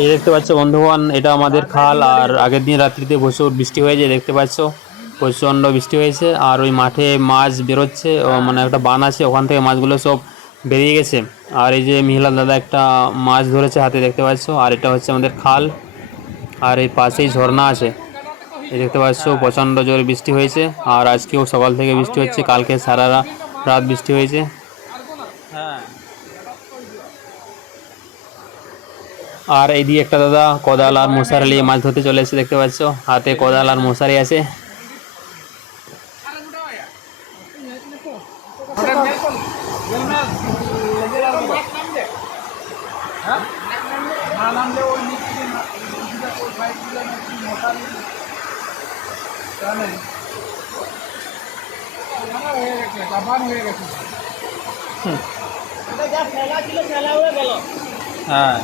এই দেখতে পাচ্ছ বন্ধুগণ, এটা আমাদের খাল। আর আগের দিন রাত্রিতে প্রচুর বৃষ্টি হয়েছে, দেখতে পাচ্ছ প্রচণ্ড বৃষ্টি হয়েছে। আর ওই মাঠে মাছ বেরোচ্ছে, মানে একটা বান আছে, ওখান থেকে মাছগুলো সব বেরিয়ে গেছে। আর এই যে মহিলা দাদা একটা মাছ ধরেছে হাতে, দেখতে পাচ্ছ। আর এটা হচ্ছে আমাদের খাল, আর এই পাশেই ঝর্ণা আছে। এই দেখতে পাচ্ছ প্রচণ্ড জোরে বৃষ্টি হয়েছে। আর আজকেও সকাল থেকে বৃষ্টি হচ্ছে, কালকে সারা রাত বৃষ্টি হয়েছে। হ্যাঁ। আর এইদিকে একটা দাদা কোদাল আর মশারি নিয়ে মাছ ধরতে চলে এসেছে, দেখতে পাচ্ছ হাতে কোদাল আর মশারি আছে। হ্যাঁ